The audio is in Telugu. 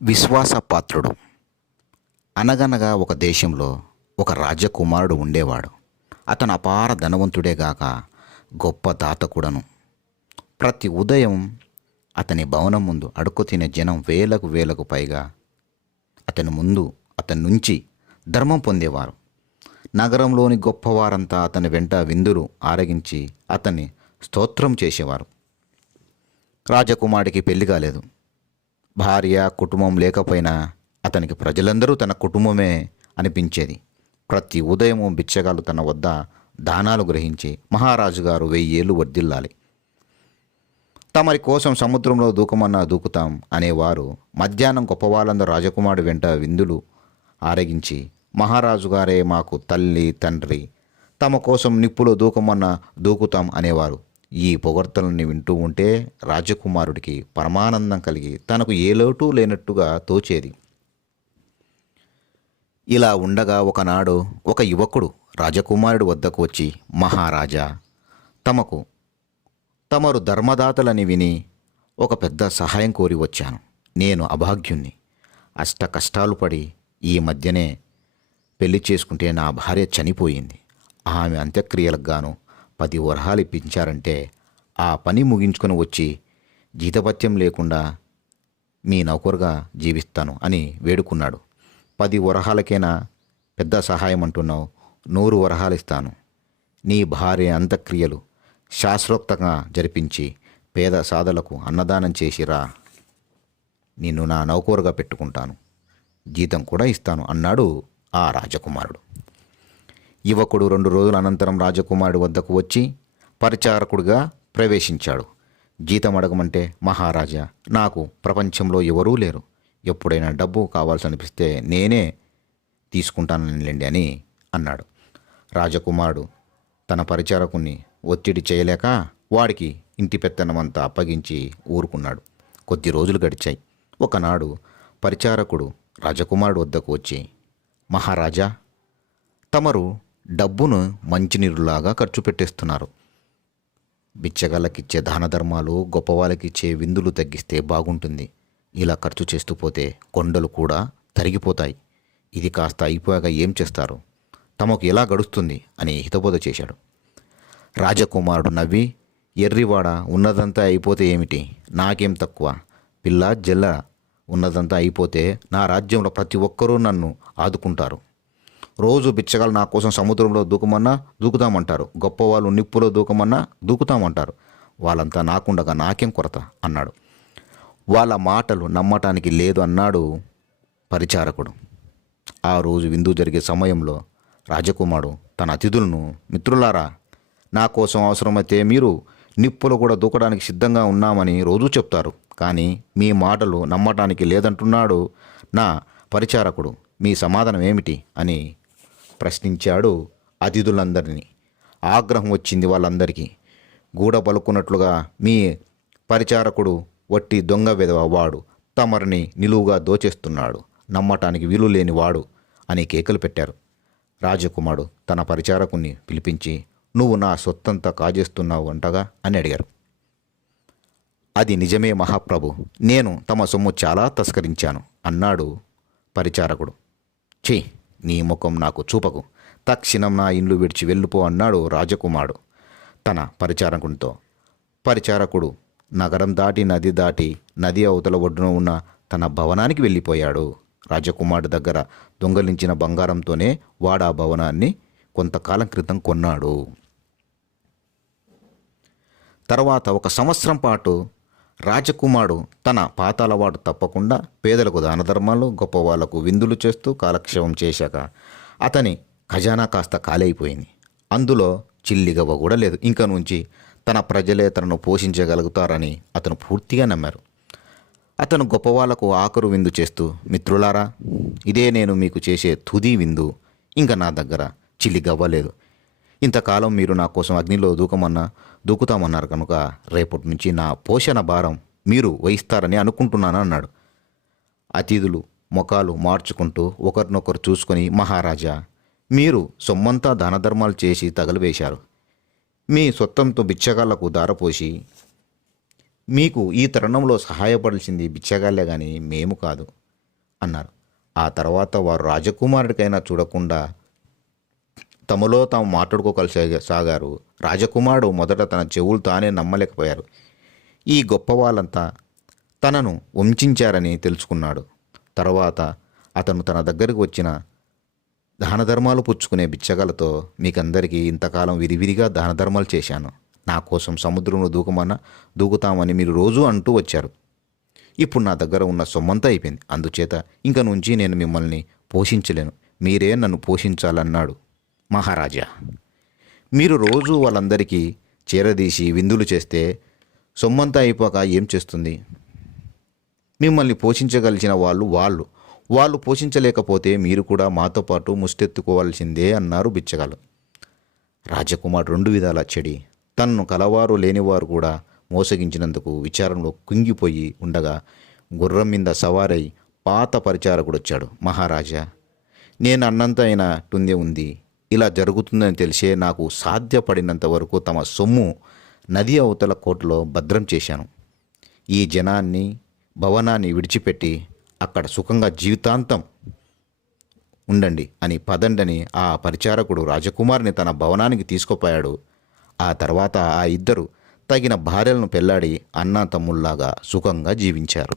విశ్వాసపాత్రుడు. అనగనగా ఒక దేశంలో ఒక రాజకుమారుడు ఉండేవాడు. అతను అపార ధనవంతుడేగాక గొప్ప దాత కూడాను. ప్రతి ఉదయం అతని భవనం ముందు అడుక్కు తినే జనం వేలకు వేలకు పైగా అతని నుంచి ధర్మం పొందేవారు. నగరంలోని గొప్పవారంతా అతని వెంట విందులు ఆరగించి అతన్ని స్తోత్రం చేసేవారు. రాజకుమారుడికి పెళ్లి కాలేదు. భార్య కుటుంబం లేకపోయినా అతనికి ప్రజలందరూ తన కుటుంబమే అనిపించేది. ప్రతి ఉదయము బిచ్చగాళ్ళు తన వద్ద దానాలు గ్రహించి, మహారాజు గారు 1000 ఏళ్ళు వర్ధిల్లాలి, తమరి కోసం సముద్రంలో దూకమన్నా దూకుతాం అనేవారు. మధ్యాహ్నం గొప్పవాళ్ళందరూ రాజకుమారుడి వెంట విందులు ఆరగించి, మహారాజు గారే మాకు తల్లి తండ్రి, తమ కోసం నిప్పులో దూకమన్నా దూకుతాం అనేవారు. ఈ పొగడ్తలని వింటూ ఉంటే రాజకుమారుడికి పరమానందం కలిగి తనకు ఏ లోటు లేనట్టుగా తోచేది. ఇలా ఉండగా ఒకనాడు ఒక యువకుడు రాజకుమారుడి వద్దకు వచ్చి, మహారాజా, తమరు ధర్మదాతలని విని ఒక పెద్ద సహాయం కోరి వచ్చాను. నేను అభాగ్యుణ్ణి, అష్ట కష్టాలు పడి ఈ మధ్యనే పెళ్లి చేసుకుంటే నా భార్య చనిపోయింది. ఆమె అంత్యక్రియలకు గాను 10 వరహాలు ఇప్పించారంటే ఆ పని ముగించుకొని వచ్చి జీతభత్యం లేకుండా మీ నౌకరుగా జీవిస్తాను అని వేడుకున్నాడు. 10 వరహాలకైనా పెద్ద సహాయం అంటున్నావు, 100 వరహాలు ఇస్తాను. నీ భార్య అంత్యక్రియలు శాస్త్రోక్తంగా జరిపించి పేద సాధలకు అన్నదానం చేసిరా, నిన్ను నా నౌకరుగా పెట్టుకుంటాను, జీతం కూడా ఇస్తాను అన్నాడు ఆ రాజకుమారుడు. యువకుడు 2 రోజుల అనంతరం రాజకుమారుడి వద్దకు వచ్చి పరిచారకుడిగా ప్రవేశించాడు. జీతం అడగమంటే, మహారాజా, నాకు ప్రపంచంలో ఎవరూ లేరు, ఎప్పుడైనా డబ్బు కావాల్సి అనిపిస్తే నేనే తీసుకుంటానండి అని అన్నాడు. రాజకుమారుడు తన పరిచారకుని ఒత్తిడి చేయలేక వాడికి ఇంటి పెత్తనమంతా అప్పగించి ఊరుకున్నాడు. కొద్ది రోజులు గడిచాయి. ఒకనాడు పరిచారకుడు రాజకుమారుడు వద్దకు వచ్చి, మహారాజా, తమరు డబ్బును మంచినీరులాగా ఖర్చు పెట్టేస్తున్నారు. బిచ్చగాళ్ళకిచ్చే దాన ధర్మాలు, గొప్పవాళ్ళకిచ్చే విందులు తగ్గిస్తే బాగుంటుంది. ఇలా ఖర్చు చేస్తూ పోతే కొండలు కూడా తరిగిపోతాయి. ఇది కాస్త అయిపోయాక ఏం చేస్తారు? తమకు ఎలా గడుస్తుంది అని హితబోధ చేశాడు. రాజకుమారుడు నవ్వి, ఎర్రివాడ, ఉన్నదంతా అయిపోతే ఏమిటి, నాకేం తక్కువ, పిల్ల జల్ల ఉన్నదంతా అయిపోతే నా రాజ్యంలో ప్రతి ఒక్కరూ నన్ను ఆదుకుంటారు. రోజు బిచ్చగాళ్ళు నా కోసం సముద్రంలో దూకమన్నా దూకుతామంటారు, గొప్పవాళ్ళు నిప్పులో దూకమన్నా దూకుతామంటారు. వాళ్ళంతా నాకుండగా నాకేం కొరత అన్నాడు. వాళ్ళ మాటలు నమ్మటానికి లేదు అన్నాడు పరిచారకుడు. ఆ రోజు విందు జరిగే సమయంలో రాజకుమారుడు తన అతిథులను, మిత్రులారా, నా కోసం అవసరమైతే మీరు నిప్పులో కూడా దూకడానికి సిద్ధంగా ఉన్నామని రోజూ చెప్తారు, కానీ మీ మాటలు నమ్మటానికి లేదంటున్నాడు నా పరిచారకుడు. మీ సమాధానం ఏమిటి అని ప్రశ్నించాడు అతిథులందరినీ. ఆగ్రహం వచ్చింది వాళ్ళందరికీ. గూడ పలుకున్నట్లుగా, మీ పరిచారకుడు వట్టి దొంగ వెధవ, వాడు తమరిని నిలువుగా దోచేస్తున్నాడు, నమ్మటానికి వీలు లేని వాడు అని కేకలు పెట్టారు. రాజకుమారుడు తన పరిచారకుని పిలిపించి, నువ్వు నా సొత్తంతా కాజేస్తున్నావు అంటగా అని అడిగారు. అది నిజమే మహాప్రభు, నేను తమ సొమ్ము చాలా తస్కరించాను అన్నాడు పరిచారకుడు. ఛీ, నీ ముఖం నాకు చూపకు, తక్షణం నా ఇండ్లు విడిచి వెళ్ళిపో అన్నాడు రాజకుమారుడు తన పరిచారకునితో. పరిచారకుడు నగరం దాటి నది అవతల ఒడ్డున ఉన్న తన భవనానికి వెళ్ళిపోయాడు. రాజకుమారుడు దగ్గర దొంగలించిన బంగారంతోనే వాడు ఆ భవనాన్ని కొంతకాలం క్రితం కొన్నాడు. తర్వాత 1 సంవత్సరం పాటు రాజకుమారుడు తన పాత అలవాటు తప్పకుండా పేదలకు దాన ధర్మాలు, గొప్పవాళ్లకు విందులు చేస్తూ కాలక్షేపం చేశాక అతని ఖజానా కాస్త ఖాళీ అయిపోయింది. అందులో చిల్లిగవ్వ కూడా లేదు. ఇంక నుంచి తన ప్రజలే తనను పోషించగలుగుతారని అతను పూర్తిగా నమ్మారు. అతను గొప్పవాళ్లకు ఆఖరు విందు చేస్తూ, మిత్రులారా, ఇదే నేను మీకు చేసే తుది విందు, ఇంకా నా దగ్గర చిల్లిగవ్వ లేదు. ఇంతకాలం మీరు నా కోసం అగ్నిలో దూకుతామన్నారు కనుక రేపటి నుంచి నా పోషణ భారం మీరు వహిస్తారని అనుకుంటున్నాను అన్నాడు. అతిథులు ముఖాలు మార్చుకుంటూ ఒకరినొకరు చూసుకొని, మహారాజా, మీరు సొమ్మంతా దాన ధర్మాలు చేసి తగలవేశారు. మీ సొత్తంతో బిచ్చగాళ్లకు దారపోసి మీకు ఈ తరుణంలో సహాయపడాల్సింది బిచ్చగాళ్లే కానీ మేము కాదు. అన్నారు. ఆ తర్వాత వారు రాజకుమారుడికైనా చూడకుండా తమలో తాము మాట్లాడుకోగలిసాగారు. రాజకుమారుడు మొదట తన చెవులు తానే నమ్మలేకపోయారు. ఈ గొప్ప వాళ్ళంతా తనను వంచారని తెలుసుకున్నాడు. తర్వాత అతను తన దగ్గరకు వచ్చిన దాన ధర్మాలు పుచ్చుకునే బిచ్చగాలతో, మీకందరికీ ఇంతకాలం విరివిరిగా దాన ధర్మాలు చేశాను, నా కోసం సముద్రంలో దూకుతామని మీరు రోజూ అంటూ వచ్చారు. ఇప్పుడు నా దగ్గర ఉన్న సొమ్మంతా అయిపోయింది. అందుచేత ఇంక నుంచి నేను మిమ్మల్ని పోషించలేను, మీరే నన్ను పోషించాలన్నాడు. మహారాజా, మీరు రోజు వాళ్ళందరికీ చేరదీసి విందులు చేస్తే సొమ్మంతా అయిపోక ఏం చేస్తుంది? మిమ్మల్ని పోషించగలిగిన వాళ్ళు పోషించలేకపోతే మీరు కూడా మాతో పాటు ముష్టెత్తుకోవాల్సిందే అన్నారు బిచ్చగాళ్ళు. రాజకుమారుడు 2 విధాలా చెడి తన్ను కలవారు లేనివారు కూడా మోసగించినందుకు విచారంలో కుంగిపోయి ఉండగా గుర్రం మీద సవారై పాత పరిచారకుడు వచ్చాడు. మహారాజా, నేను అన్నంత అయినట్టుందే ఉంది. ఇలా జరుగుతుందని తెలిసే నాకు సాధ్యపడినంత వరకు తమ సొమ్ము నది అవతల కోటలో భద్రం చేశాను. ఈ జనాన్ని భవనాన్ని విడిచిపెట్టి అక్కడ సుఖంగా జీవితాంతం ఉండండి అని పదండని ఆ పరిచారకుడు రాజకుమారిని తన భవనానికి తీసుకుపోయాడు. ఆ తర్వాత ఆ ఇద్దరు తగిన భార్యలను పెళ్లాడి అన్నా తమ్ముళ్లాగా సుఖంగా జీవించారు.